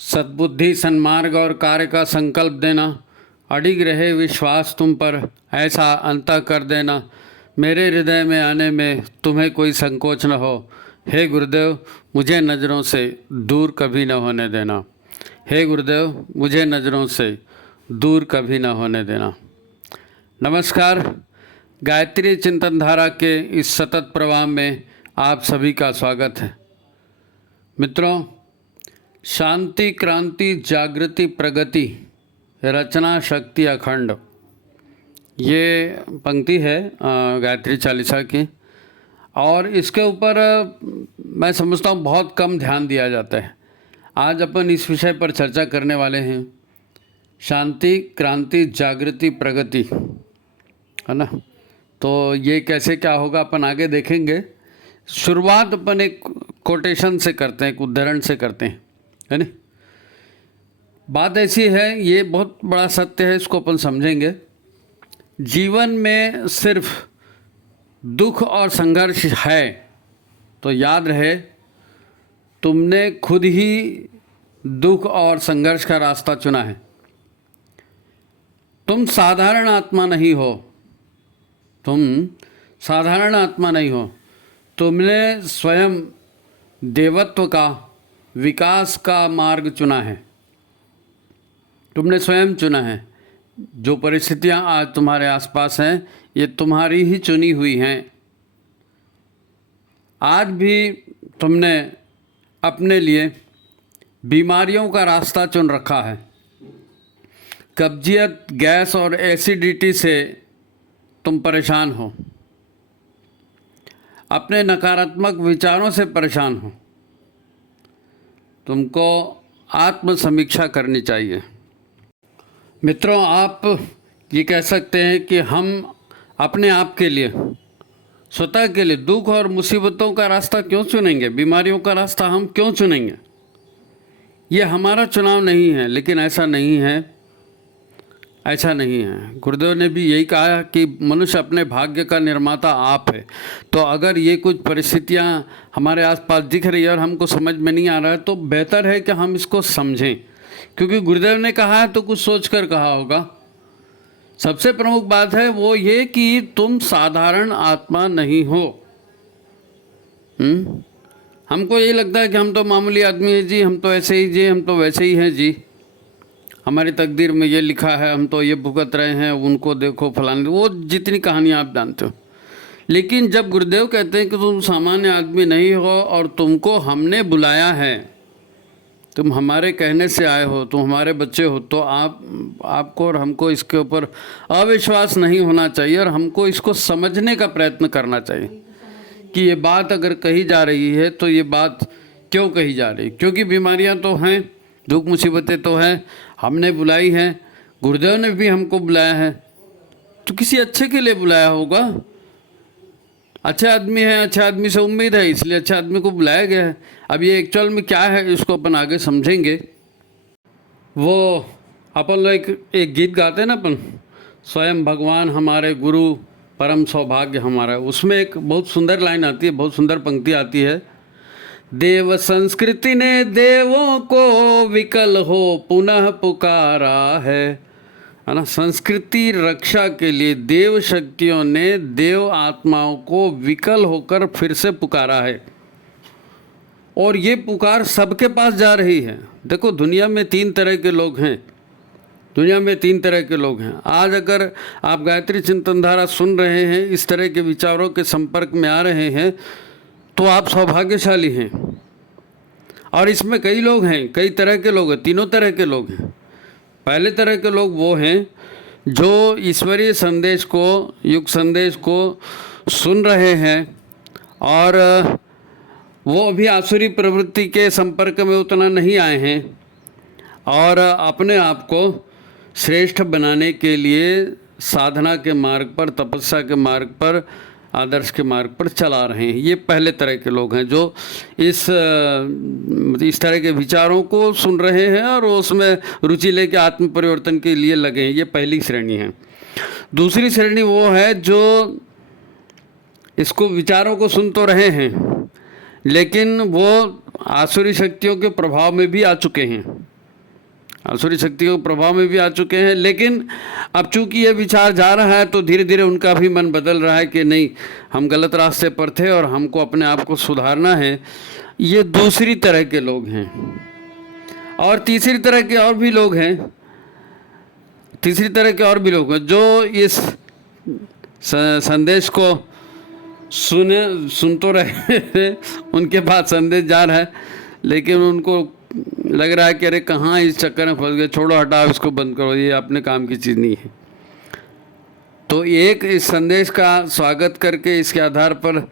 सद्बुद्धि, सन्मार्ग और कार्य का संकल्प देना, अडिग रहे विश्वास तुम पर, ऐसा अंतः कर देना, मेरे हृदय में आने में तुम्हें कोई संकोच न हो। हे गुरुदेव, मुझे नज़रों से दूर कभी न होने देना। हे गुरुदेव, मुझे नज़रों से दूर कभी न होने देना। नमस्कार, गायत्री चिंतन धारा के इस सतत प्रवाह में आप सभी का स्वागत है। मित्रों, शांति, क्रांति, जागृति, प्रगति, रचना, शक्ति, अखंड, ये पंक्ति है गायत्री चालीसा की। और इसके ऊपर मैं समझता हूँ बहुत कम ध्यान दिया जाता है। आज अपन इस विषय पर चर्चा करने वाले हैं, शांति, क्रांति, जागृति, प्रगति, है ना। तो ये कैसे क्या होगा अपन आगे देखेंगे। शुरुआत अपन एक कोटेशन से करते हैं, एक उदाहरण से करते हैं, है ना। बात ऐसी है, ये बहुत बड़ा सत्य है, इसको अपन समझेंगे। जीवन में सिर्फ दुख और संघर्ष है तो याद रहे, तुमने खुद ही दुख और संघर्ष का रास्ता चुना है। तुम साधारण आत्मा नहीं हो, तुम साधारण आत्मा नहीं हो। तुमने स्वयं देवत्व का, विकास का मार्ग चुना है। तुमने स्वयं चुना है। जो परिस्थितियां आज तुम्हारे आसपास हैं, ये तुम्हारी ही चुनी हुई हैं। आज भी तुमने अपने लिए बीमारियों का रास्ता चुन रखा है। कब्जियत, गैस और एसिडिटी से तुम परेशान हो, अपने नकारात्मक विचारों से परेशान हो। तुमको आत्म समीक्षा करनी चाहिए। मित्रों, आप ये कह सकते हैं कि हम अपने आप के लिए, स्वतः के लिए दुख और मुसीबतों का रास्ता क्यों चुनेंगे, बीमारियों का रास्ता हम क्यों चुनेंगे। ये हमारा चुनाव नहीं है। लेकिन ऐसा नहीं है, ऐसा नहीं है। गुरुदेव ने भी यही कहा कि मनुष्य अपने भाग्य का निर्माता आप है। तो अगर ये कुछ परिस्थितियां हमारे आसपास दिख रही है और हमको समझ में नहीं आ रहा है, तो बेहतर है कि हम इसको समझें, क्योंकि गुरुदेव ने कहा है तो कुछ सोच कर कहा होगा। सबसे प्रमुख बात है वो ये कि तुम साधारण आत्मा नहीं हो। हमको यही लगता है कि हम तो मामूली आदमी हैं जी, हम तो ऐसे ही जी, हम तो वैसे ही हैं जी, हमारी तकदीर में ये लिखा है, हम तो ये भुगत रहे हैं, उनको देखो फलाने, वो जितनी कहानियाँ आप जानते हो। लेकिन जब गुरुदेव कहते हैं कि तुम सामान्य आदमी नहीं हो और तुमको हमने बुलाया है, तुम हमारे कहने से आए हो, तुम हमारे बच्चे हो, तो आपको और हमको इसके ऊपर अविश्वास नहीं होना चाहिए और हमको इसको समझने का प्रयत्न करना चाहिए कि ये बात अगर कही जा रही है तो ये बात क्यों कही जा रही है। क्योंकि बीमारियां तो हैं, दुख मुसीबतें तो हैं, हमने बुलाई हैं, गुरुदेव ने भी हमको बुलाया है, तो किसी अच्छे के लिए बुलाया होगा। अच्छे आदमी है, अच्छे आदमी से उम्मीद है, इसलिए अच्छे आदमी को बुलाया गया है। अब ये एक्चुअल में क्या है, इसको अपन आगे समझेंगे। वो अपन लोग एक गीत गाते हैं ना अपन, स्वयं भगवान हमारे गुरु, परम सौभाग्य हमारा। उसमें एक बहुत सुंदर लाइन आती है, बहुत सुंदर पंक्ति आती है। देव संस्कृति ने देवों को विकल हो पुनः पुकारा है ना। संस्कृति रक्षा के लिए देव शक्तियों ने देव आत्माओं को विकल होकर फिर से पुकारा है, और ये पुकार सबके पास जा रही है। देखो, दुनिया में 3 तरह के लोग हैं, दुनिया में 3 तरह के लोग हैं। आज अगर आप गायत्री चिंतन धारा सुन रहे हैं, इस तरह के विचारों के संपर्क में आ रहे हैं, तो आप सौभाग्यशाली हैं। और इसमें कई लोग हैं, कई तरह के लोग हैं, 3 तरह के लोग हैं। पहले तरह के लोग वो हैं जो ईश्वरीय संदेश को, युग संदेश को सुन रहे हैं और वो अभी आसुरी प्रवृत्ति के संपर्क में उतना नहीं आए हैं और अपने आप को श्रेष्ठ बनाने के लिए साधना के मार्ग पर, तपस्या के मार्ग पर, आदर्श के मार्ग पर चला रहे हैं। ये पहले तरह के लोग हैं जो इस तरह के विचारों को सुन रहे हैं और उसमें रुचि लेके आत्म परिवर्तन के लिए लगे हैं। ये पहली श्रेणी है। दूसरी श्रेणी वो है जो इसको विचारों को सुन तो रहे हैं, लेकिन वो आसुरी शक्तियों के प्रभाव में भी आ चुके हैं। आसुरी शक्तियों के प्रभाव में भी आ चुके हैं। लेकिन अब चूंकि ये विचार जा रहा है तो धीरे धीरे उनका भी मन बदल रहा है कि नहीं, हम गलत रास्ते पर थे और हमको अपने आप को सुधारना है। ये दूसरी तरह के लोग हैं। और तीसरी तरह के और भी लोग हैं, तीसरी तरह के और भी लोग हैं जो इस संदेश को सुन तो रहे हैं, उनके पास संदेश जा रहा है, लेकिन उनको लग रहा है कि अरे कहाँ इस चक्कर में फंस गए, छोड़ो हटाओ इसको, बंद करो, ये अपने काम की चीज़ नहीं है। तो एक इस संदेश का स्वागत करके इसके आधार पर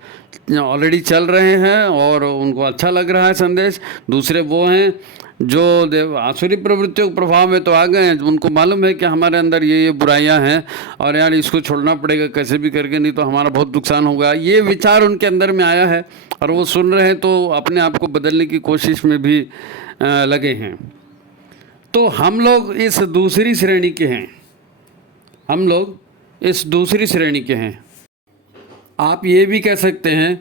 ऑलरेडी चल रहे हैं और उनको अच्छा लग रहा है संदेश। दूसरे वो हैं जो आसुरी प्रवृत्तियों के प्रभाव में तो आ गए हैं, उनको मालूम है कि हमारे अंदर ये बुराइयां हैं और यार इसको छोड़ना पड़ेगा कैसे भी करके, नहीं तो हमारा बहुत नुकसान होगा। ये विचार उनके अंदर में आया है और वो सुन रहे हैं तो अपने आप को बदलने की कोशिश में भी लगे हैं। तो हम लोग इस दूसरी श्रेणी के हैं, हम लोग इस दूसरी श्रेणी के हैं। आप ये भी कह सकते हैं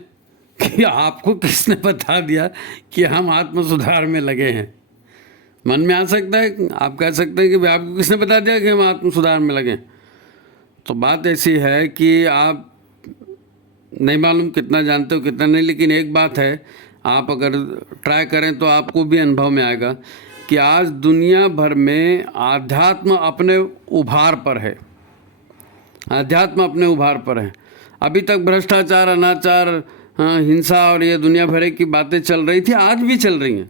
कि आपको किसने बता दिया कि हम आत्म सुधार में लगे हैं। मन में आ सकता है, आप कह सकते हैं कि भाई आपको किसने बता दिया कि हम आत्म सुधार में लगे। तो बात ऐसी है कि आप नहीं मालूम कितना जानते हो कितना नहीं, लेकिन एक बात है, आप अगर ट्राई करें तो आपको भी अनुभव में आएगा कि आज दुनिया भर में आध्यात्म अपने उभार पर है, आध्यात्म अपने उभार पर है। अभी तक भ्रष्टाचार, अनाचार, हिंसा और ये दुनिया भर की बातें चल रही थी, आज भी चल रही हैं।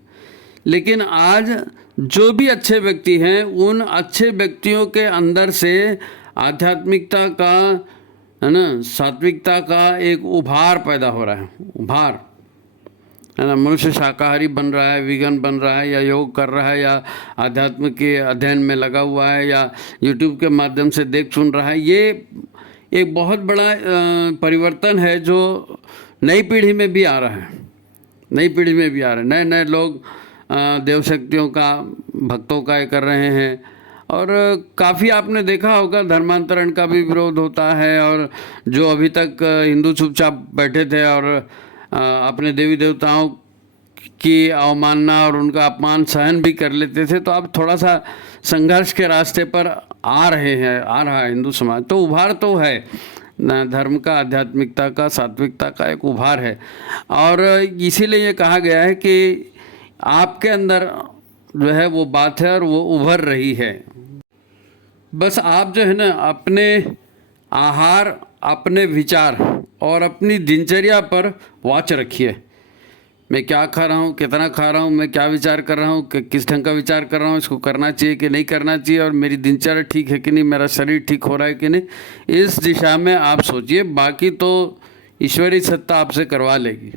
लेकिन आज जो भी अच्छे व्यक्ति हैं, उन अच्छे व्यक्तियों के अंदर से आध्यात्मिकता का, है ना, सात्विकता का एक उभार पैदा हो रहा है। उभार, है ना, मनुष्य शाकाहारी बन रहा है, वीगन बन रहा है, या योग कर रहा है, या आध्यात्म के अध्ययन में लगा हुआ है, या यूट्यूब के माध्यम से देख सुन रहा है। ये एक बहुत बड़ा परिवर्तन है जो नई पीढ़ी में भी आ रहा है, नई पीढ़ी में भी आ रहा है। नए नए लोग देव शक्तियों का, भक्तों का ये कर रहे हैं। और काफ़ी आपने देखा होगा धर्मांतरण का भी विरोध होता है, और जो अभी तक हिंदू चुपचाप बैठे थे और अपने देवी देवताओं की अवमानना और उनका अपमान सहन भी कर लेते थे, तो अब थोड़ा सा संघर्ष के रास्ते पर आ रहा है हिंदू समाज। तो उभार तो है, धर्म का, आध्यात्मिकता का, सात्विकता का एक उभार है। और इसीलिए ये कहा गया है कि आपके अंदर जो है वो बात है और वो उभर रही है। बस आप जो है ना अपने आहार, अपने विचार और अपनी दिनचर्या पर वॉच रखिए। मैं क्या खा रहा हूँ, कितना खा रहा हूँ, मैं क्या विचार कर रहा हूँ, किस ढंग का विचार कर रहा हूँ, इसको करना चाहिए कि नहीं करना चाहिए, और मेरी दिनचर्या ठीक है कि नहीं, मेरा शरीर ठीक हो रहा है कि नहीं, इस दिशा में आप सोचिए। बाकी तो ईश्वरीय सत्ता आपसे करवा लेगी।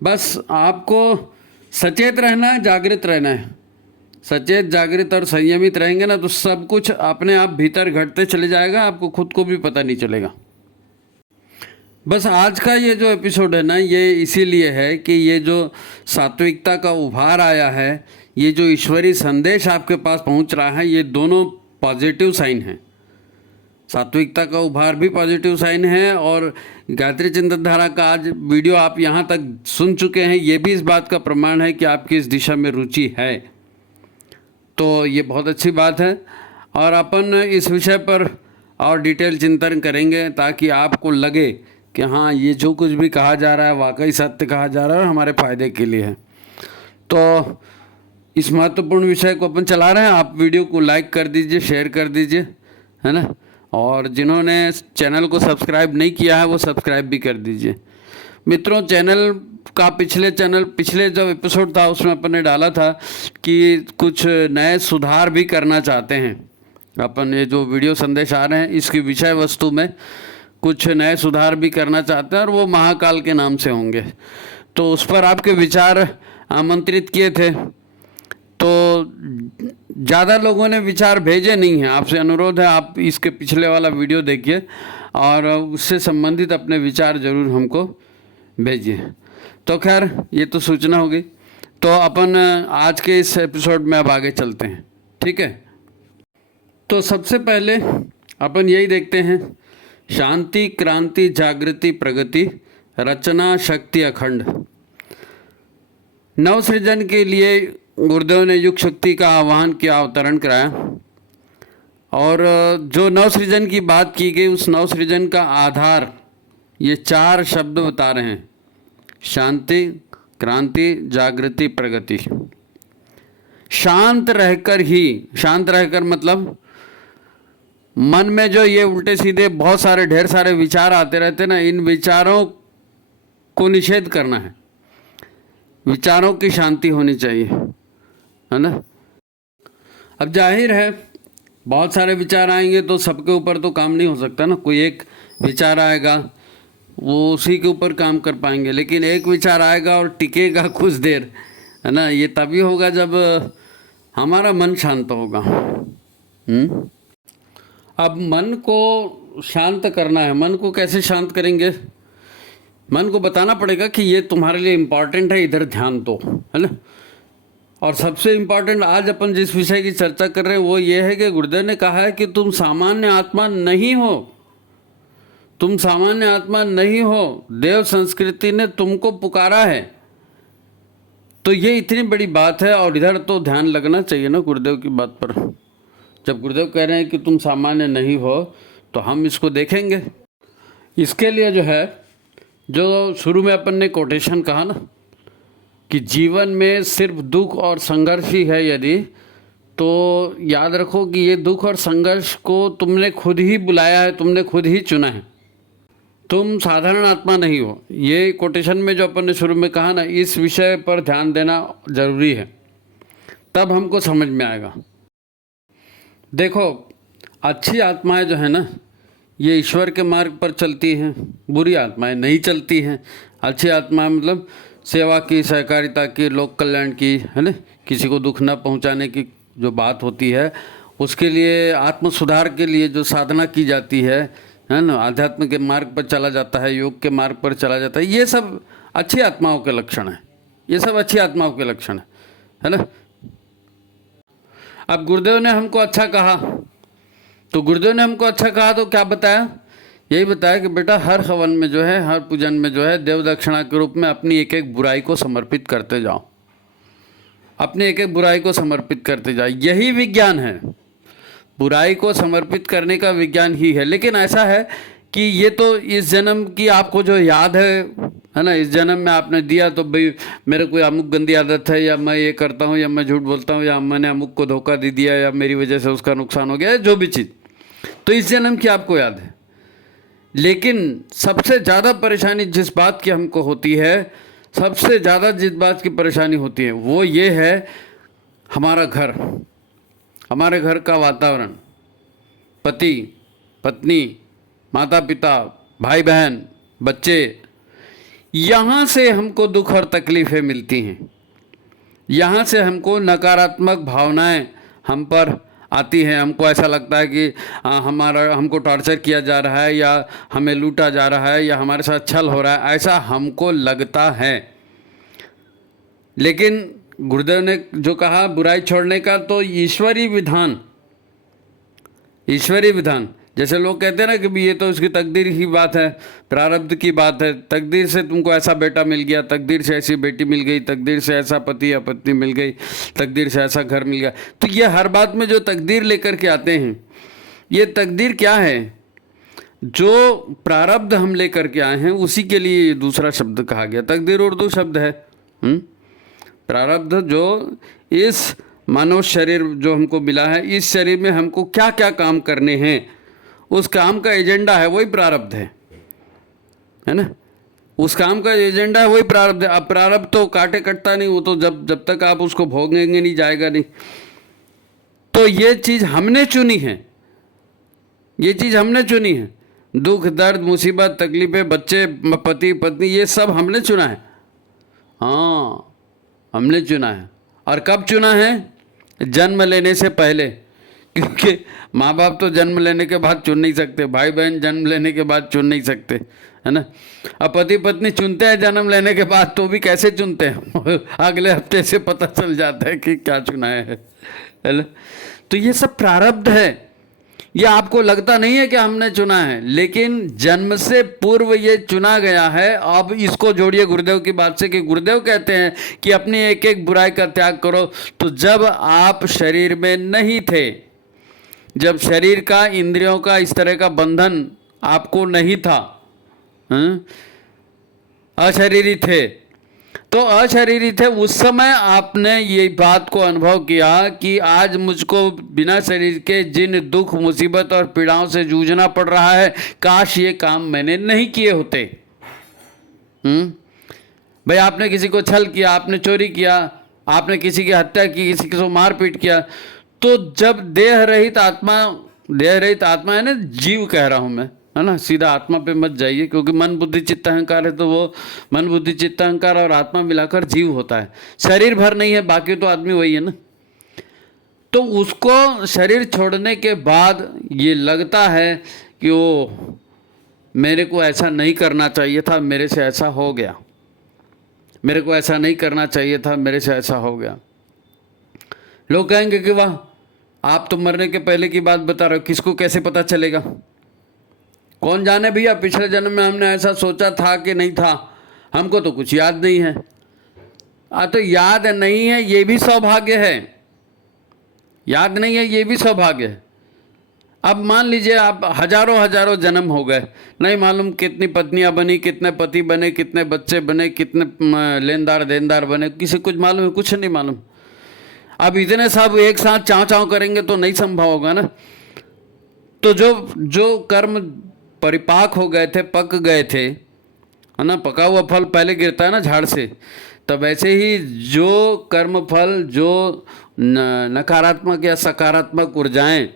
बस आपको सचेत रहना है, जागृत रहना है। सचेत, जागृत और संयमित रहेंगे ना तो सब कुछ अपने आप भीतर घटते चले जाएगा, आपको खुद को भी पता नहीं चलेगा। बस आज का ये जो एपिसोड है ना, ये इसीलिए है कि ये जो सात्विकता का उभार आया है, ये जो ईश्वरीय संदेश आपके पास पहुंच रहा है, ये दोनों पॉजिटिव साइन हैं। सात्विकता का उभार भी पॉजिटिव साइन है, और गायत्री चिंतन धारा का आज वीडियो आप यहाँ तक सुन चुके हैं, ये भी इस बात का प्रमाण है कि आपकी इस दिशा में रुचि है। तो ये बहुत अच्छी बात है, और अपन इस विषय पर और डिटेल चिंतन करेंगे ताकि आपको लगे कि हाँ, ये जो कुछ भी कहा जा रहा है वाकई सत्य कहा जा रहा है और हमारे फायदे के लिए है। तो इस महत्वपूर्ण विषय को अपन चला रहे हैं। आप वीडियो को लाइक कर दीजिए, शेयर कर दीजिए, है ना, और जिन्होंने चैनल को सब्सक्राइब नहीं किया है वो सब्सक्राइब भी कर दीजिए। मित्रों, चैनल का पिछले जो एपिसोड था उसमें अपन ने डाला था कि कुछ नए सुधार भी करना चाहते हैं अपन। ये जो वीडियो संदेश आ रहे हैं इसकी विषय वस्तु में कुछ नए सुधार भी करना चाहते हैं, और वो महाकाल के नाम से होंगे। तो उस पर आपके विचार आमंत्रित किए थे, तो ज़्यादा लोगों ने विचार भेजे नहीं हैं। आपसे अनुरोध है आप इसके पिछले वाला वीडियो देखिए और उससे संबंधित अपने विचार ज़रूर हमको भेजिए। तो खैर, ये तो सूचना होगी। तो अपन आज के इस एपिसोड में अब आगे चलते हैं, ठीक है। तो सबसे पहले अपन यही देखते हैं, शांति, क्रांति, जागृति, प्रगति, रचना, शक्ति, अखंड। नवसृजन के लिए गुरुदेव ने युग शक्ति का आह्वान किया, अवतरण कराया, और जो नवसृजन की बात की गई उस नवसृजन का आधार ये 4 शब्द बता रहे हैं: शांति, क्रांति, जागृति, प्रगति। शांत रहकर मतलब मन में जो ये उल्टे सीधे बहुत सारे ढेर सारे विचार आते रहते ना, इन विचारों को निषेध करना है। विचारों की शांति होनी चाहिए, है ना। अब जाहिर है बहुत सारे विचार आएंगे तो सबके ऊपर तो काम नहीं हो सकता ना। कोई एक विचार आएगा वो उसी के ऊपर काम कर पाएंगे, लेकिन एक विचार आएगा और टिकेगा कुछ देर, है ना। ये तभी होगा जब हमारा मन शांत होगा। अब मन को शांत करना है। मन को कैसे शांत करेंगे? मन को बताना पड़ेगा कि ये तुम्हारे लिए इम्पॉर्टेंट है, इधर ध्यान दो, है ना। और सबसे इम्पॉर्टेंट आज अपन जिस विषय की चर्चा कर रहे हैं वो ये है कि गुरुदेव ने कहा है कि तुम सामान्य आत्मा नहीं हो, तुम सामान्य आत्मा नहीं हो, देव संस्कृति ने तुमको पुकारा है। तो ये इतनी बड़ी बात है, और इधर तो ध्यान लगना चाहिए ना गुरुदेव की बात पर। जब गुरुदेव कह रहे हैं कि तुम सामान्य नहीं हो तो हम इसको देखेंगे। इसके लिए जो है, जो शुरू में अपन ने कोटेशन कहा ना कि जीवन में सिर्फ दुख और संघर्ष ही है यदि, तो याद रखो कि ये दुख और संघर्ष को तुमने खुद ही बुलाया है, तुमने खुद ही चुना है। तुम साधारण आत्मा नहीं हो। ये कोटेशन में जो अपन ने शुरू में कहा ना, इस विषय पर ध्यान देना जरूरी है, तब हमको समझ में आएगा। देखो, अच्छी आत्माएं जो है ना, ये ईश्वर के मार्ग पर चलती हैं, बुरी आत्माएं नहीं चलती हैं। अच्छी आत्माएं मतलब सेवा की, सहकारिता की, लोक कल्याण की, है ना, किसी को दुख न पहुंचाने की जो बात होती है, उसके लिए आत्म सुधार के लिए जो साधना की जाती है ना, आध्यात्म के मार्ग पर चला जाता है, योग के मार्ग पर चला जाता है, ये सब अच्छी आत्माओं के लक्षण है। ये सब अच्छी आत्माओं के लक्षण है ना। अब गुरुदेव ने हमको अच्छा कहा, तो गुरुदेव ने हमको अच्छा कहा तो क्या बताया? यही बताया कि बेटा हर हवन में जो है, हर पूजन में जो है, देव दक्षिणा के रूप में अपनी एक एक बुराई को समर्पित करते जाओ, अपनी एक एक बुराई को समर्पित करते जाओ। यही विज्ञान है, बुराई को समर्पित करने का विज्ञान ही है। लेकिन ऐसा है कि ये तो इस जन्म की आपको जो याद है ना, इस जन्म में आपने दिया तो भाई मेरे कोई अमुक गंदी आदत है, या मैं ये करता हूँ, या मैं झूठ बोलता हूँ, या मैंने अमुक को धोखा दे दिया, या मेरी वजह से उसका नुकसान हो गया, जो भी चीज़, तो इस जन्म की आपको याद है। लेकिन सबसे ज़्यादा परेशानी जिस बात की हमको होती है, सबसे ज़्यादा जिस बात की परेशानी होती है वो ये है, हमारा घर, हमारे घर का वातावरण, पति पत्नी, माता पिता, भाई बहन, बच्चे, यहाँ से हमको दुख और तकलीफ़ें मिलती हैं। यहाँ से हमको नकारात्मक भावनाएं हम पर आती हैं। हमको ऐसा लगता है कि हमको टॉर्चर किया जा रहा है, या हमें लूटा जा रहा है, या हमारे साथ छल हो रहा है, ऐसा हमको लगता है। लेकिन गुरुदेव ने जो कहा बुराई छोड़ने का, तो ईश्वरीय विधान, जैसे लोग कहते हैं ना कि भी ये तो उसकी तकदीर की बात है, प्रारब्ध की बात है, तकदीर से तुमको ऐसा बेटा मिल गया, तकदीर से ऐसी बेटी मिल गई, तकदीर से ऐसा पति या पत्नी मिल गई, तकदीर से ऐसा घर मिल गया। तो ये हर बात में जो तकदीर लेकर के आते हैं, ये तकदीर क्या है? जो प्रारब्ध हम लेकर के आए हैं उसी के लिए दूसरा शब्द कहा गया। तकदीर उर्दू शब्द है। प्रारब्ध जो इस मानव शरीर जो हमको मिला है, इस शरीर में हमको क्या क्या काम करने हैं, उस काम का एजेंडा है, वही प्रारब्ध है ना। उस काम का एजेंडा है, वही प्रारब्ध है। अब प्रारब्ध तो काटे कटता नहीं, वो तो जब तक आप उसको भोगेंगे नहीं जाएगा नहीं। तो ये चीज़ हमने चुनी है, ये चीज़ हमने चुनी है। दुख, दर्द, मुसीबत, तकलीफें, बच्चे, पति पत्नी, ये सब हमने चुना है। हाँ, हमने चुना है। और कब चुना है? जन्म लेने से पहले, क्योंकि माँ बाप तो जन्म लेने के बाद चुन नहीं सकते, भाई बहन जन्म लेने के बाद चुन नहीं सकते, है ना। अब पति पत्नी चुनते हैं जन्म लेने के बाद, तो भी कैसे चुनते हैं? अगले हफ्ते से पता चल जाता है कि क्या चुना है ना। तो ये सब प्रारब्ध है। ये आपको लगता नहीं है कि हमने चुना है, लेकिन जन्म से पूर्व ये चुना गया है। अब इसको जोड़िए गुरुदेव की बात से कि गुरुदेव कहते हैं कि अपनी एक एक बुराई का त्याग करो। तो जब आप शरीर में नहीं थे, जब शरीर का, इंद्रियों का इस तरह का बंधन आपको नहीं था, अशरीरी थे, तो अशरीरी थे, उस समय आपने ये बात को अनुभव किया कि आज मुझको बिना शरीर के जिन दुख, मुसीबत और पीड़ाओं से जूझना पड़ रहा है, काश ये काम मैंने नहीं किए होते। भाई आपने किसी को छल किया, आपने चोरी किया, आपने किसी की हत्या की, किसी को मारपीट किया, तो जब देह रहित आत्मा है ना, जीव कह रहा हूं मैं, है ना, सीधा आत्मा पे मत जाइए, क्योंकि मन बुद्धि चित्त अहंकार है, तो वो मन बुद्धि चित्त अहंकार और आत्मा मिलाकर जीव होता है। शरीर भर नहीं है, बाकी तो आदमी वही है ना। तो उसको शरीर छोड़ने के बाद ये लगता है कि वो मेरे को ऐसा नहीं करना चाहिए था, मेरे से ऐसा हो गया, मेरे को ऐसा नहीं करना चाहिए था, मेरे से ऐसा हो गया। लोग कहेंगे कि वाह, आप तो मरने के पहले की बात बता रहे हो, किसको कैसे पता चलेगा? कौन जाने भैया पिछले जन्म में हमने ऐसा सोचा था कि नहीं था, हमको तो कुछ याद नहीं है। तो याद नहीं है ये भी सौभाग्य है, याद नहीं है ये भी सौभाग्य है। अब मान लीजिए आप हजारों जन्म हो गए, नहीं मालूम कितनी पत्नियां बनी, कितने पति बने, कितने बच्चे बने, कितने लेनदार देनदार बने, किसी कुछ मालूम है? कुछ नहीं मालूम। अब इतने सब एक साथ चाव चाव करेंगे तो नहीं संभव होगा ना। तो जो कर्म परिपाक हो गए थे, पक गए थे, है ना, पका हुआ फल पहले गिरता है ना झाड़ से, तब ऐसे ही जो कर्म फल, जो नकारात्मक या सकारात्मक ऊर्जाएं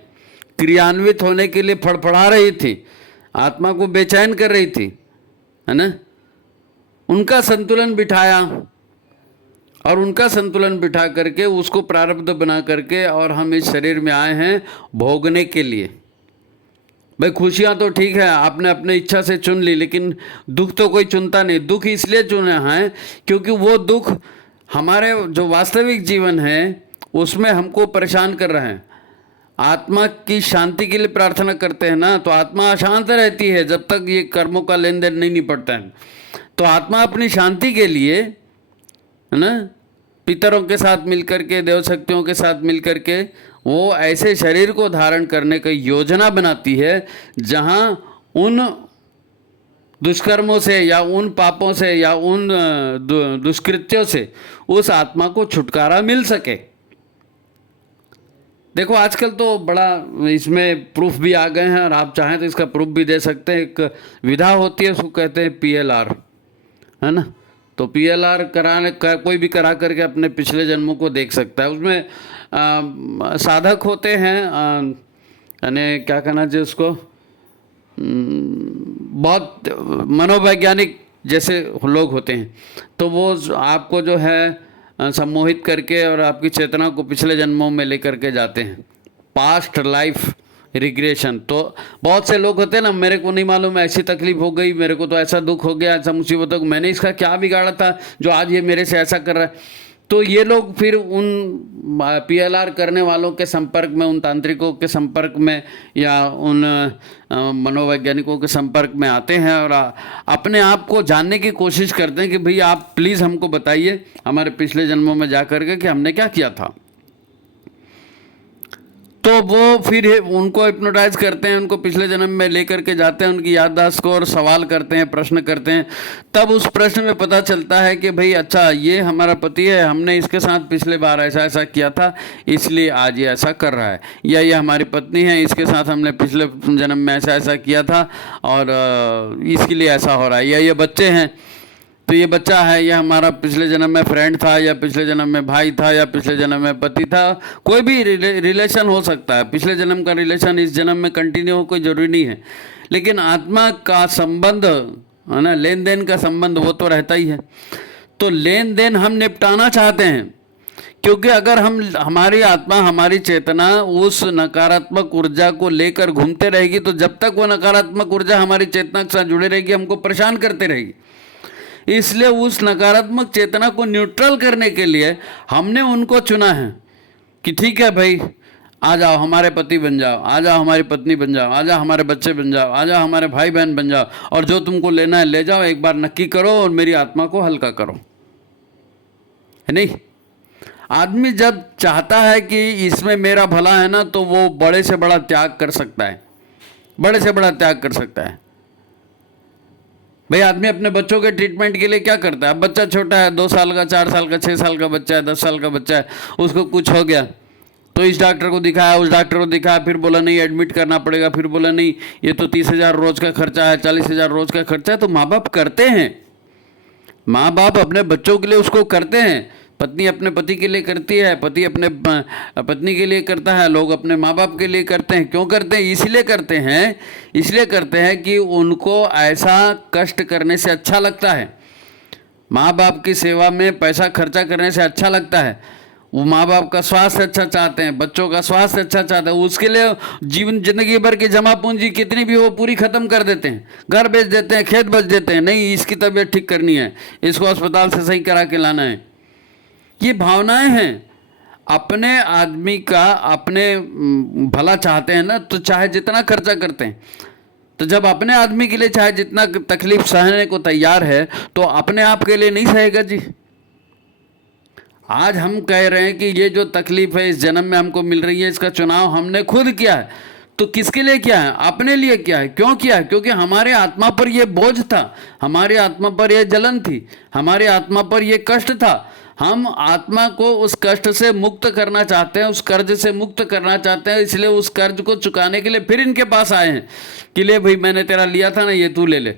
क्रियान्वित होने के लिए फड़फड़ा रही थी, आत्मा को बेचैन कर रही थी, है ना, उनका संतुलन बिठाया, और उनका संतुलन बिठा करके उसको प्रारब्ध बना करके और हम इस शरीर में आए हैं भोगने के लिए। भाई खुशियाँ तो ठीक है, आपने अपने इच्छा से चुन ली, लेकिन दुख तो कोई चुनता नहीं। दुख इसलिए चुने हैं क्योंकि वो दुख हमारे जो वास्तविक जीवन है उसमें हमको परेशान कर रहे हैं। आत्मा की शांति के लिए प्रार्थना करते हैं ना, तो आत्मा अशांत रहती है जब तक ये कर्मों का लेन देन नहीं निपटता है। तो आत्मा अपनी शांति के लिए, है ना, पितरों के साथ मिलकर के, देव शक्तियों के साथ मिलकर के वो ऐसे शरीर को धारण करने की योजना बनाती है जहां उन दुष्कर्मों से या उन पापों से या उन दुष्कृत्यों से उस आत्मा को छुटकारा मिल सके। देखो आजकल तो बड़ा इसमें प्रूफ भी आ गए हैं, और आप चाहें तो इसका प्रूफ भी दे सकते हैं। एक विधा होती है, उसको कहते हैं PLR, है ना। तो PLR कराने का कोई भी करा करके अपने पिछले जन्मों को देख सकता है। उसमें साधक होते हैं, यानी क्या कहना चाहिए उसको, बहुत मनोवैज्ञानिक जैसे लोग होते हैं, तो वो आपको जो है सम्मोहित करके और आपकी चेतना को पिछले जन्मों में लेकर के जाते हैं, पास्ट लाइफ रिग्रेशन। तो बहुत से लोग होते हैं ना, मेरे को नहीं मालूम ऐसी तकलीफ हो गई, मेरे को तो ऐसा दुख हो गया, ऐसा मुसीबत हो गई, मैंने इसका क्या बिगाड़ा था जो आज ये मेरे से ऐसा कर रहा है। तो ये लोग फिर उन PLR करने वालों के संपर्क में, उन तांत्रिकों के संपर्क में या उन मनोवैज्ञानिकों के संपर्क में आते हैं और अपने आप को जानने की कोशिश करते हैं कि भाई आप प्लीज़ हमको बताइए हमारे पिछले जन्मों में जा कर के कि हमने क्या किया था। तो वो फिर उनको हिप्नोटाइज करते हैं, उनको पिछले जन्म में लेकर के जाते हैं, उनकी याददाश्त को, और सवाल करते हैं, प्रश्न करते हैं। तब उस प्रश्न में पता चलता है कि भाई अच्छा ये हमारा पति है, हमने इसके साथ पिछले बार ऐसा ऐसा किया था इसलिए आज ये ऐसा कर रहा है, या ये हमारी पत्नी है, इसके साथ हमने पिछले जन्म में ऐसा ऐसा किया था और इसके लिए ऐसा हो रहा है, या ये बच्चे हैं तो ये बच्चा है, ये हमारा पिछले जन्म में फ्रेंड था, या पिछले जन्म में भाई था, या पिछले जन्म में पति था। कोई भी रिलेशन हो सकता है। पिछले जन्म का रिलेशन इस जन्म में कंटिन्यू हो कोई ज़रूरी नहीं है, लेकिन आत्मा का संबंध, है ना, लेन देन का संबंध वो तो रहता ही है। तो लेन देन हम निपटाना चाहते हैं, क्योंकि अगर हमारी आत्मा, हमारी चेतना उस नकारात्मक ऊर्जा को लेकर घूमते रहेगी, तो जब तक वो नकारात्मक ऊर्जा हमारी चेतना के साथ जुड़े रहेगी, हमको परेशान करते रहेगी। इसलिए उस नकारात्मक चेतना को न्यूट्रल करने के लिए हमने उनको चुना है कि ठीक है भाई, आ जाओ हमारे पति बन जाओ, आ जाओ हमारी पत्नी बन जाओ, आ जाओ हमारे बच्चे बन जाओ, आ जाओ हमारे भाई बहन बन जाओ, और जो तुमको लेना है ले जाओ, एक बार नक्की करो और मेरी आत्मा को हल्का करो। है नहीं? आदमी जब चाहता है कि इसमें मेरा भला है ना, तो वो बड़े से बड़ा त्याग कर सकता है, बड़े से बड़ा त्याग कर सकता है। भाई आदमी अपने बच्चों के ट्रीटमेंट के लिए क्या करता है? अब बच्चा छोटा है, 2 साल का, 4 साल का, 6 साल का बच्चा है, 10 साल का बच्चा है, उसको कुछ हो गया तो इस डॉक्टर को दिखाया, उस डॉक्टर को दिखाया, फिर बोला नहीं एडमिट करना पड़ेगा, फिर बोला नहीं ये तो 30,000 रोज का खर्चा है, 40,000 रोज का खर्चा है। तो माँ बाप करते हैं, माँ बाप अपने बच्चों के लिए उसको करते हैं। पत्नी अपने पति के लिए करती है, पति अपने पत्नी के लिए करता है, लोग अपने माँ बाप के लिए करते हैं। क्यों करते हैं? इसलिए करते हैं कि उनको ऐसा कष्ट करने से अच्छा लगता है, माँ बाप की सेवा में पैसा खर्चा करने से अच्छा लगता है। वो माँ बाप का स्वास्थ्य अच्छा चाहते हैं, बच्चों का स्वास्थ्य अच्छा चाहते हैं, उसके लिए जीवन जिंदगी भर की जमा पूंजी कितनी भी वो पूरी खत्म कर देते हैं, घर बेच देते हैं, खेत बेच देते हैं। नहीं, इसकी तबीयत ठीक करनी है, इसको अस्पताल से सही करा के लाना है। ये भावनाएं हैं। अपने आदमी का अपने भला चाहते हैं ना, तो चाहे जितना खर्चा करते हैं। तो जब अपने आदमी के लिए चाहे जितना तकलीफ सहने को तैयार है, तो अपने आप के लिए नहीं सहेगा जी। आज हम कह रहे हैं कि ये जो तकलीफ है इस जन्म में हमको मिल रही है, इसका चुनाव हमने खुद किया है। तो किसके लिए किया है? अपने लिए किया है। क्यों किया है? क्योंकि हमारे आत्मा पर ये बोझ था, हमारी आत्मा पर यह जलन थी, हमारे आत्मा पर यह कष्ट था। हम आत्मा को उस कष्ट से मुक्त करना चाहते हैं, उस कर्ज से मुक्त करना चाहते हैं। इसलिए उस कर्ज को चुकाने के लिए फिर इनके पास आए हैं कि ले भाई मैंने तेरा लिया था ना, ये तू ले ले।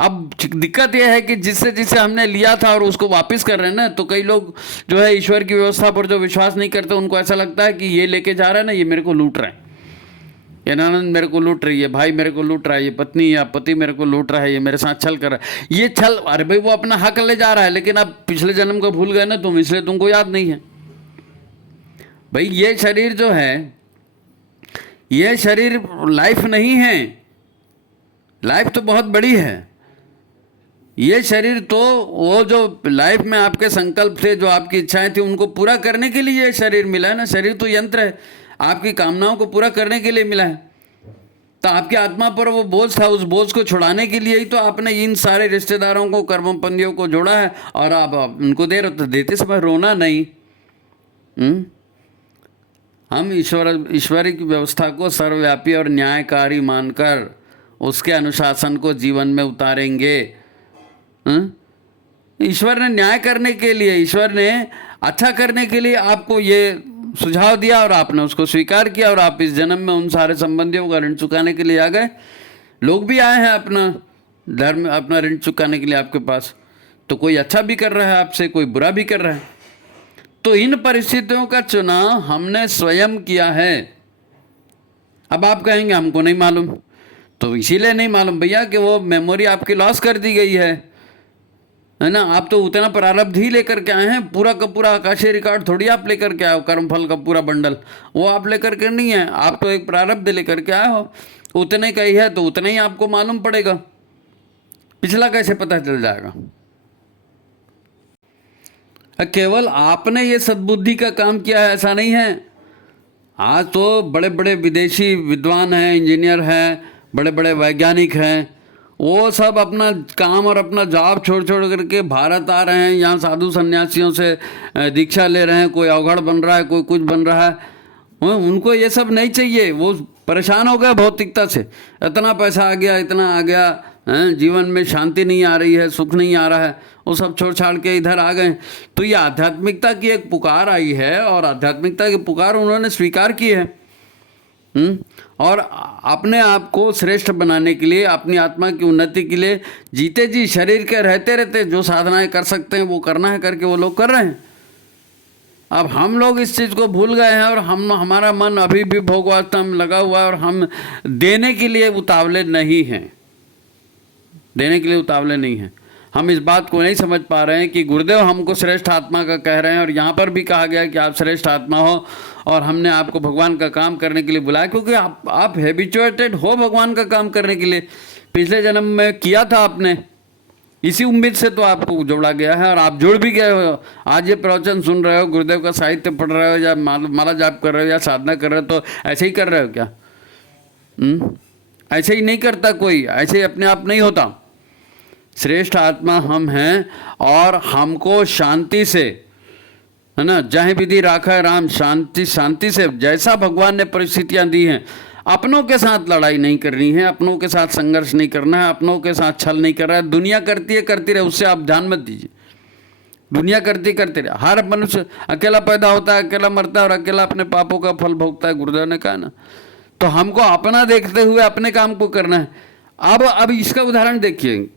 अब दिक्कत यह है कि जिससे हमने लिया था और उसको वापस कर रहे हैं ना, तो कई लोग जो है ईश्वर की व्यवस्था पर जो विश्वास नहीं करते, उनको ऐसा लगता है कि ये लेके जा रहा है ना, ये मेरे को लूट रहा है, ये ननद मेरे को लूट रही है, भाई मेरे को लूट रहा है, ये पत्नी या पति मेरे को लूट रहा है, ये मेरे साथ छल कर रहा है। ये छल, अरे भाई वो अपना हक ले जा रहा है, लेकिन अब पिछले जन्म को भूल गए ना तुम, इसलिए तुमको याद नहीं है। भाई ये शरीर जो है, ये शरीर लाइफ नहीं है, लाइफ तो बहुत बड़ी है। ये शरीर तो वो जो लाइफ में आपके संकल्प थे, जो आपकी इच्छाएं थी, उनको पूरा करने के लिए ये शरीर मिला है ना। शरीर तो यंत्र है, आपकी कामनाओं को पूरा करने के लिए मिला है। तो आपकी आत्मा पर वो बोझ था, उस बोझ को छुड़ाने के लिए ही तो आपने इन सारे रिश्तेदारों को, कर्मपंथियों को जोड़ा है। और आप उनको दे रहे हो, तो देते समय रोना नहीं। हम ईश्वरी की व्यवस्था को सर्वव्यापी और न्यायकारी मानकर उसके अनुशासन को जीवन में उतारेंगे। ईश्वर ने न्याय करने के लिए, ईश्वर ने अच्छा करने के लिए आपको ये सुझाव दिया और आपने उसको स्वीकार किया, और आप इस जन्म में उन सारे संबंधियों का ऋण चुकाने के लिए आ गए। लोग भी आए हैं अपना धर्म, अपना ऋण चुकाने के लिए आपके पास। तो कोई अच्छा भी कर रहा है आपसे, कोई बुरा भी कर रहा है। तो इन परिस्थितियों का चुनाव हमने स्वयं किया है। अब आप कहेंगे हमको नहीं मालूम, तो इसीलिए नहीं मालूम भैया कि वो मेमोरी आपकी लॉस कर दी गई है ना। आप तो उतना प्रारब्ध ही लेकर के आए हैं, पूरा का पूरा आकाशीय रिकॉर्ड थोड़ी आप लेकर के आए हो, कर्मफल का पूरा बंडल वो आप लेकर के नहीं है। आप तो एक प्रारब्ध लेकर के आए हो, उतने का ही है तो उतना ही आपको मालूम पड़ेगा, पिछला कैसे पता चल जाएगा। केवल आपने ये सद्बुद्धि का काम किया है ऐसा नहीं है। आज तो बड़े बड़े विदेशी विद्वान हैं, इंजीनियर हैं, बड़े बड़े वैज्ञानिक हैं, वो सब अपना काम और अपना जॉब छोड़ करके भारत आ रहे हैं, यहाँ साधु सन्यासियों से दीक्षा ले रहे हैं। कोई अवघड़ बन रहा है, कोई कुछ बन रहा है। उनको ये सब नहीं चाहिए, वो परेशान हो गए भौतिकता से। इतना पैसा आ गया, इतना आ गया, जीवन में शांति नहीं आ रही है, सुख नहीं आ रहा है, वो सब छोड़ छाड़ के इधर आ गए। तो ये आध्यात्मिकता की एक पुकार आई है, और आध्यात्मिकता की पुकार उन्होंने स्वीकार की है। और अपने आप को श्रेष्ठ बनाने के लिए, अपनी आत्मा की उन्नति के लिए जीते जी शरीर के रहते रहते जो साधनाएं कर सकते हैं वो करना है, करके वो लोग कर रहे हैं। अब हम लोग इस चीज़ को भूल गए हैं, और हमारा मन अभी भी भोगवासना में लगा हुआ है, और हम देने के लिए उतावले नहीं हैं, देने के लिए उतावले नहीं हैं। हम इस बात को नहीं समझ पा रहे हैं कि गुरुदेव हमको श्रेष्ठ आत्मा का कह रहे हैं, और यहाँ पर भी कहा गया कि आप श्रेष्ठ आत्मा हो, और हमने आपको भगवान का काम करने के लिए बुलाया, क्योंकि आप हैबिचुएटेड हो भगवान का काम करने के लिए। पिछले जन्म में किया था आपने, इसी उम्मीद से तो आपको जोड़ा गया है और आप जुड़ भी गए हो। आज ये प्रवचन सुन रहे हो, गुरुदेव का साहित्य पढ़ रहे हो, या माला जाप कर रहे हो, या साधना कर रहे हो, तो ऐसे ही कर रहे हो क्या? ऐसे ही नहीं करता कोई, ऐसे ही अपने आप नहीं होता। श्रेष्ठ आत्मा हम हैं और हमको शांति से, है ना, जहाँ विधि राखा है राम, शांति शांति से, जैसा भगवान ने परिस्थितियां दी हैं, अपनों के साथ लड़ाई नहीं करनी है, अपनों के साथ संघर्ष नहीं करना है, अपनों के साथ छल नहीं कर रहा है। दुनिया करती है, करती रहे, उससे आप ध्यान मत दीजिए। दुनिया करती करते रहे। हर मनुष्य अकेला पैदा होता है, अकेला मरता है और अकेला अपने पापों का फल भोगता है, गुरुदेव ने कहा ना। तो हमको अपना देखते हुए अपने काम को करना है। अब इसका उदाहरण देखिए।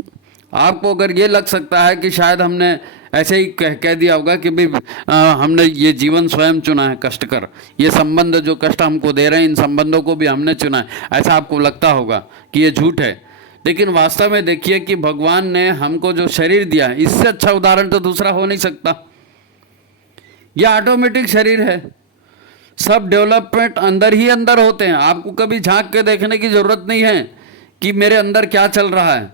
आपको अगर ये लग सकता है कि शायद हमने ऐसे ही कह दिया होगा कि भाई हमने ये जीवन स्वयं चुना है कष्टकर, ये संबंध जो कष्ट हमको दे रहे हैं इन संबंधों को भी हमने चुना है, ऐसा आपको लगता होगा कि ये झूठ है। लेकिन वास्तव में देखिए कि भगवान ने हमको जो शरीर दिया है, इससे अच्छा उदाहरण तो दूसरा हो नहीं सकता। यह ऑटोमेटिक शरीर है, सब डेवलपमेंट अंदर ही अंदर होते हैं। आपको कभी झांक के देखने की जरूरत नहीं है कि मेरे अंदर क्या चल रहा है,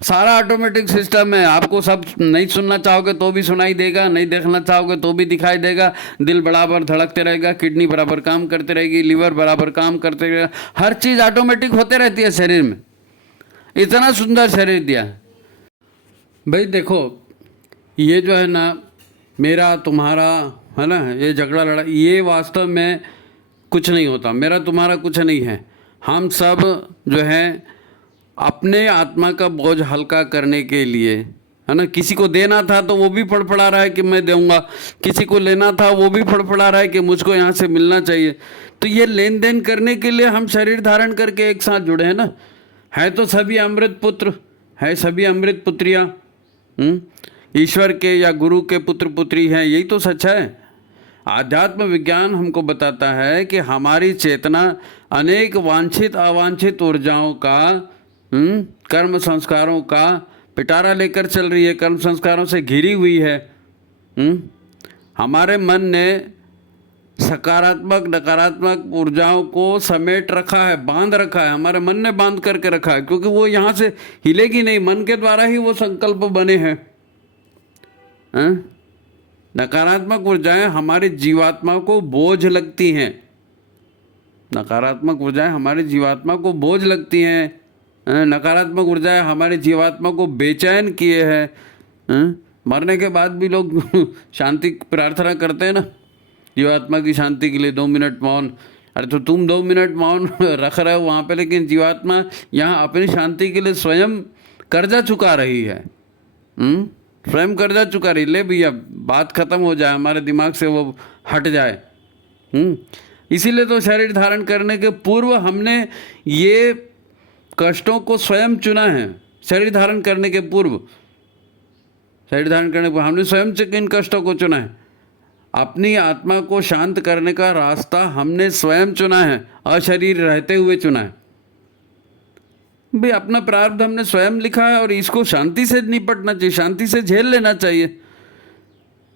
सारा ऑटोमेटिक सिस्टम है। आपको सब नहीं सुनना चाहोगे तो भी सुनाई देगा, नहीं देखना चाहोगे तो भी दिखाई देगा। दिल बराबर धड़कते रहेगा, किडनी बराबर काम करते रहेगी, लीवर बराबर काम करते रहेगा, हर चीज़ ऑटोमेटिक होते रहती है शरीर में। इतना सुंदर शरीर दिया है भाई। देखो ये जो है ना, मेरा तुम्हारा, है ना, ये झगड़ा लड़ा, ये वास्तव में कुछ नहीं होता। मेरा तुम्हारा कुछ नहीं है। हम सब जो है अपने आत्मा का बोझ हल्का करने के लिए, है ना, किसी को देना था तो वो भी फड़फड़ा रहा है कि मैं दूंगा, किसी को लेना था वो भी फड़फड़ा रहा है कि मुझको यहाँ से मिलना चाहिए। तो ये लेन देन करने के लिए हम शरीर धारण करके एक साथ जुड़े हैं ना। है तो सभी अमृत पुत्र, है सभी अमृत पुत्रियाँ, ईश्वर के या गुरु के पुत्र पुत्री हैं, यही तो सच है। आध्यात्म विज्ञान हमको बताता है कि हमारी चेतना अनेक वांछित अवांछित ऊर्जाओं का, कर्म संस्कारों का पिटारा लेकर चल रही है, कर्म संस्कारों से घिरी हुई है। हमारे मन ने सकारात्मक नकारात्मक ऊर्जाओं को समेट रखा है, बांध रखा है, हमारे मन ने बांध करके रखा है, क्योंकि वो यहाँ से हिलेगी नहीं। मन के द्वारा ही वो संकल्प बने हैं। नकारात्मक ऊर्जाएं हमारी जीवात्मा को बोझ लगती हैं, नकारात्मक ऊर्जाएं हमारी जीवात्मा को बोझ लगती हैं, नकारात्मक ऊर्जाएं हमारी जीवात्मा को बेचैन किए हैं। मरने के बाद भी लोग शांति प्रार्थना करते हैं ना, जीवात्मा की शांति के लिए 2 मिनट मौन। अरे तो तुम 2 मिनट मौन रख रहे हो वहाँ पे, लेकिन जीवात्मा यहाँ अपनी शांति के लिए स्वयं कर्जा चुका रही है। स्वयं कर्जा चुका रही। ले भैया बात खत्म हो जाए, हमारे दिमाग से वो हट जाए। इसीलिए तो शरीर धारण करने के पूर्व हमने ये कष्टों को स्वयं चुना है। शरीर धारण करने के पूर्व, शरीर धारण करने पर हमने स्वयं से इन कष्टों को चुना है। अपनी आत्मा को शांत करने का रास्ता हमने स्वयं चुना है, अशरीर रहते हुए चुना है। भाई अपना प्रारब्ध हमने स्वयं लिखा है और इसको शांति से निपटना चाहिए, शांति से झेल लेना चाहिए,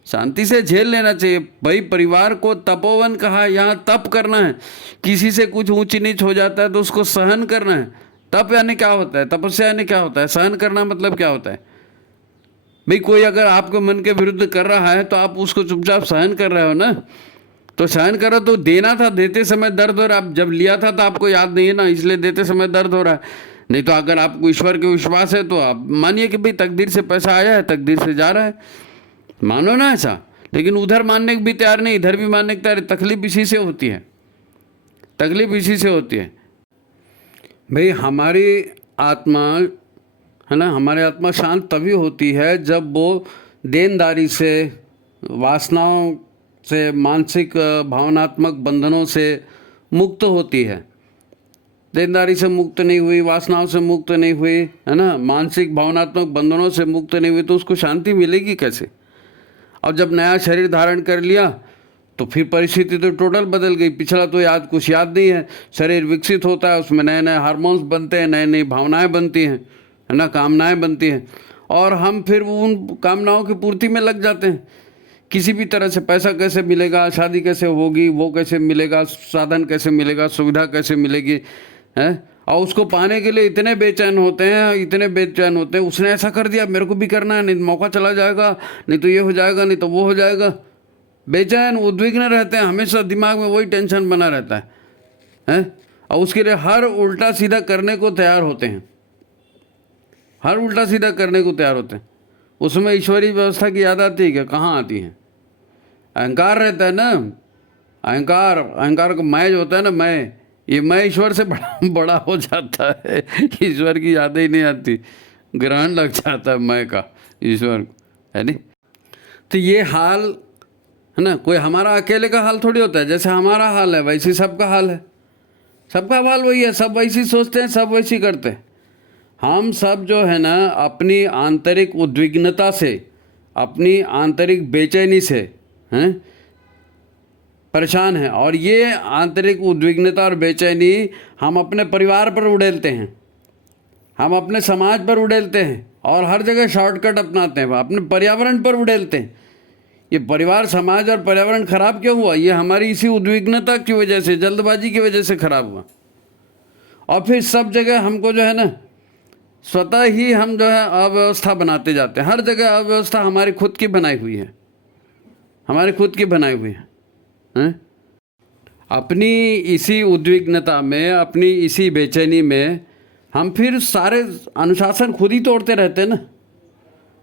शांति से झेल लेना चाहिए। भाई परिवार को तपोवन कहा, यहाँ तप करना है। किसी से कुछ ऊंच नीच हो जाता है तो उसको सहन करना है। तप यानी क्या होता है, तपस्या यानी क्या होता है, सहन करना मतलब क्या होता है। भाई कोई अगर आपके मन के विरुद्ध कर रहा है तो आप उसको चुपचाप सहन कर रहे हो ना, तो सहन करो। तो देना था, देते समय दर्द हो रहा है, आप जब लिया था तो आपको याद नहीं है ना, इसलिए देते समय दर्द हो रहा है। नहीं तो अगर आपको ईश्वर के विश्वास है तो आप मानिए कि भाई तकदीर से पैसा आया है, तकदीर से जा रहा है, मानो ना ऐसा। लेकिन उधर मानने को भी तैयार नहीं, इधर भी मानने को तैयार। तकलीफ इसी से होती है, तकलीफ इसी से होती है। भाई हमारी आत्मा, है ना, हमारी आत्मा शांत तभी होती है जब वो देनदारी से, वासनाओं से, मानसिक भावनात्मक बंधनों से मुक्त होती है। देनदारी से मुक्त नहीं हुई, वासनाओं से मुक्त नहीं हुई, है ना, मानसिक भावनात्मक बंधनों से मुक्त नहीं हुई, तो उसको शांति मिलेगी कैसे। और जब नया शरीर धारण कर लिया तो फिर परिस्थिति तो टोटल बदल गई। पिछला तो कुछ याद नहीं है। शरीर विकसित होता है, उसमें नए नए हार्मोन्स बनते हैं, नई नई भावनाएं बनती हैं, है ना, कामनाएं बनती हैं, और हम फिर उन कामनाओं की पूर्ति में लग जाते हैं। किसी भी तरह से पैसा कैसे मिलेगा, शादी कैसे होगी, वो कैसे मिलेगा, साधन कैसे मिलेगा, सुविधा कैसे मिलेगी, है, और उसको पाने के लिए इतने बेचैन होते हैं, उसने ऐसा कर दिया, मेरे को भी करना है, नहीं तो मौका चला जाएगा, नहीं तो ये हो जाएगा, नहीं तो वो हो जाएगा। बेचैन उद्विग्न रहते हैं, हमेशा दिमाग में वही टेंशन बना रहता है हैं? और उसके लिए हर उल्टा सीधा करने को तैयार होते हैं, हर उल्टा सीधा करने को तैयार होते हैं। उसमें ईश्वरीय व्यवस्था की याद आती है क्या? कहाँ आती है? अहंकार रहता है ना, अहंकार का मैं जो होता है ना, मैं ईश्वर से बड़ा हो जाता है। ईश्वर की यादें ही नहीं आती, ग्रहण लग जाता है मैं का ईश्वर को, है नहीं? तो ये हाल है ना, कोई हमारा अकेले का हाल थोड़ी होता है। जैसे हमारा हाल है वैसे सबका हाल है, सबका हाल वही है, सब वैसी सोचते हैं, सब वैसी करते हैं। हम सब जो है ना अपनी आंतरिक उद्विग्नता से, अपनी आंतरिक बेचैनी से हैं परेशान हैं। और ये आंतरिक उद्विग्नता और बेचैनी हम अपने परिवार पर उड़ेलते हैं, हम अपने समाज पर उड़ेलते हैं, और हर जगह शॉर्टकट अपनाते हैं, अपने पर्यावरण पर उड़ेलते हैं। ये परिवार, समाज और पर्यावरण खराब क्यों हुआ? ये हमारी इसी उद्विग्नता की वजह से, जल्दबाजी की वजह से खराब हुआ। और फिर सब जगह हमको जो है ना स्वतः ही हम जो है अव्यवस्था बनाते जाते हैं। हर जगह अव्यवस्था हमारी खुद की बनाई हुई है, हमारी खुद की बनाई हुई है। अपनी इसी उद्विग्नता में, अपनी इसी बेचैनी में हम फिर सारे अनुशासन खुद ही तोड़ते रहते हैं ना,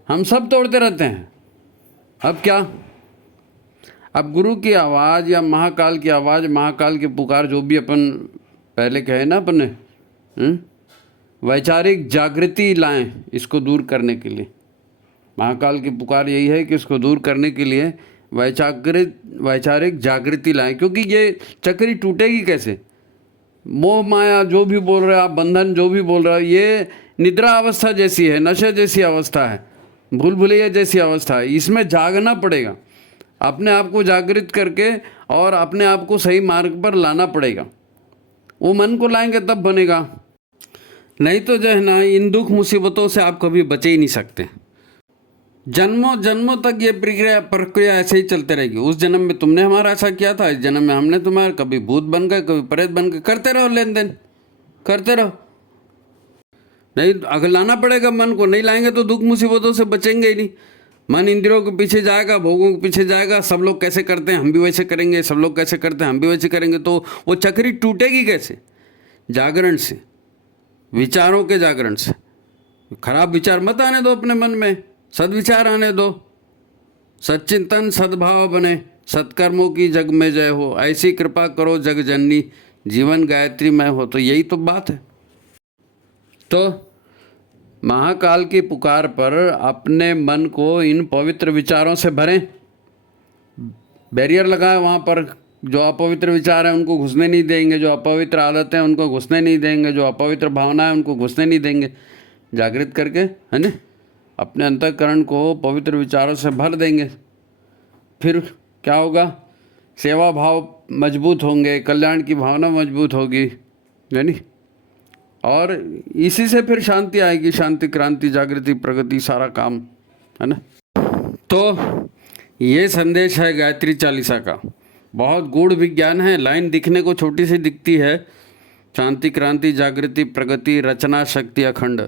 हम सब तोड़ते रहते हैं। अब क्या, अब गुरु की आवाज़ या महाकाल की आवाज़, महाकाल की पुकार, जो भी अपन पहले कहे ना अपने, वैचारिक जागृति लाएं इसको दूर करने के लिए। महाकाल की पुकार यही है कि इसको दूर करने के लिए वैचारिक जागृति लाएं, क्योंकि ये चक्री टूटेगी कैसे? मोह माया जो भी बोल रहे हो आप, बंधन जो भी बोल रहे हो, ये निद्रा अवस्था जैसी है, नशे जैसी अवस्था है, भूल भुलैया जैसी अवस्था है। इसमें जागना पड़ेगा, अपने आप को जागृत करके और अपने आप को सही मार्ग पर लाना पड़ेगा। वो मन को लाएंगे तब बनेगा, नहीं तो जो है ना इन दुख मुसीबतों से आप कभी बचे ही नहीं सकते। जन्मों जन्मों तक ये प्रक्रिया ऐसे ही चलते रहेगी। उस जन्म में तुमने हमारा ऐसा किया था, इस जन्म में हमने तुम्हारा, कभी भूत बन गए, कभी प्रेत बन गए, करते रहो, लेन देन करते रहो। नहीं, अगर लाना पड़ेगा मन को, नहीं लाएंगे तो दुख मुसीबतों से बचेंगे ही नहीं। मन इंद्रियों के पीछे जाएगा, भोगों के पीछे जाएगा, सब लोग कैसे करते हैं हम भी वैसे करेंगे, सब लोग कैसे करते हैं हम भी वैसे करेंगे, तो वो चक्री टूटेगी कैसे? जागरण से, विचारों के जागरण से। खराब विचार मत आने दो अपने मन में, सद्विचार आने दो, सच्चिंतन सद्भाव बने, सत्कर्मों की जग में जय हो, ऐसी कृपा करो जग जननी, जीवन गायत्री में हो। तो यही तो बात है। तो महाकाल की पुकार पर अपने मन को इन पवित्र विचारों से भरें, बैरियर लगाएं वहाँ पर। जो अपवित्र विचार हैं उनको घुसने नहीं देंगे, जो अपवित्र आदतें हैं उनको घुसने नहीं देंगे, जो अपवित्र भावनाएं उनको घुसने नहीं देंगे। जागृत करके, है ना, अपने अंतःकरण को पवित्र विचारों से भर देंगे। फिर क्या होगा? सेवा भाव मजबूत होंगे, कल्याण की भावना मजबूत होगी, है नी? और इसी से फिर शांति आएगी, शांति, क्रांति, जागृति, प्रगति, सारा काम, है ना। तो ये संदेश है गायत्री चालीसा का। बहुत गूढ़ विज्ञान है। लाइन दिखने को छोटी सी दिखती है, शांति, क्रांति, जागृति, प्रगति, रचना, शक्ति, अखंड।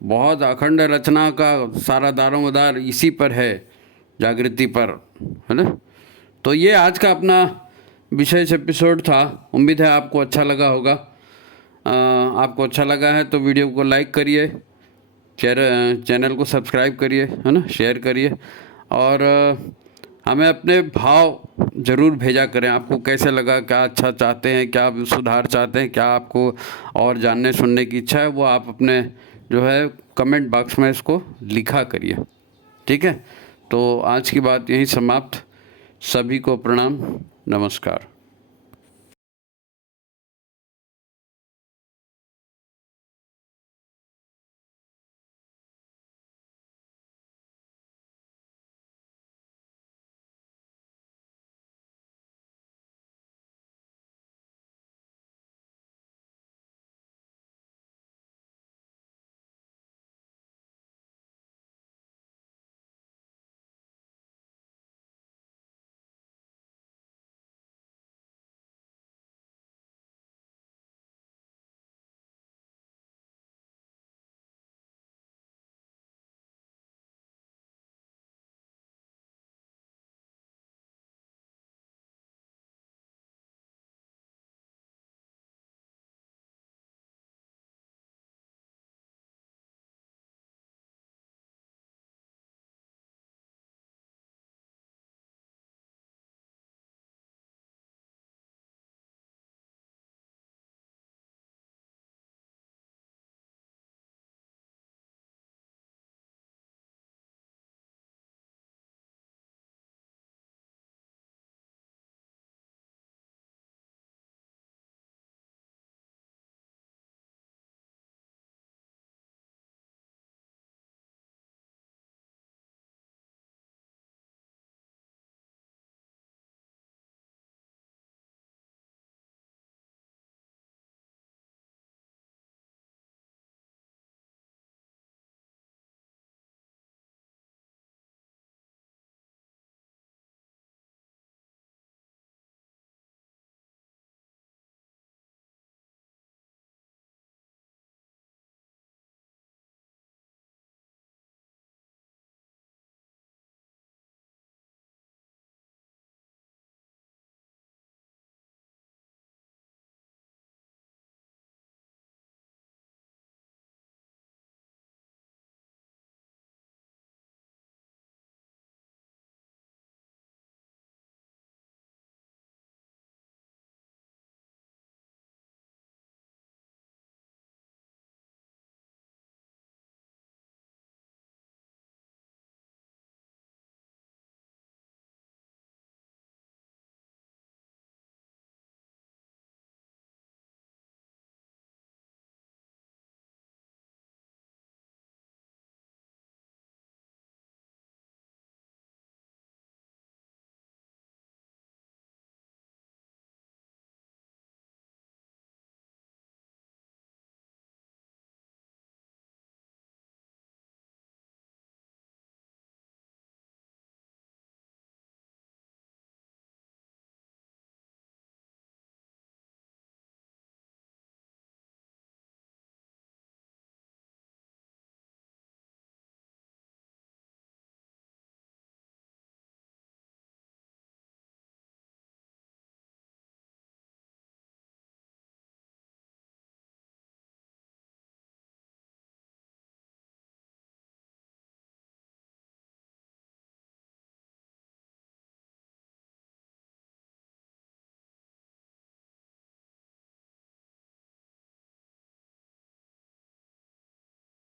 बहुत अखंड रचना का सारा दारोमदार इसी पर है, जागृति पर, है ना। तो ये आज का अपना विशेष एपिसोड था। उम्मीद है आपको अच्छा लगा होगा। आपको अच्छा लगा है तो वीडियो को लाइक करिए, चैनल को सब्सक्राइब करिए, है ना, शेयर करिए, और हमें अपने भाव ज़रूर भेजा करें। आपको कैसे लगा, क्या अच्छा चाहते हैं, क्या सुधार चाहते हैं, क्या आपको और जानने सुनने की इच्छा है, वो आप अपने जो है कमेंट बॉक्स में इसको लिखा करिए। ठीक है, तो आज की बात यहीं समाप्त। सभी को प्रणाम, नमस्कार।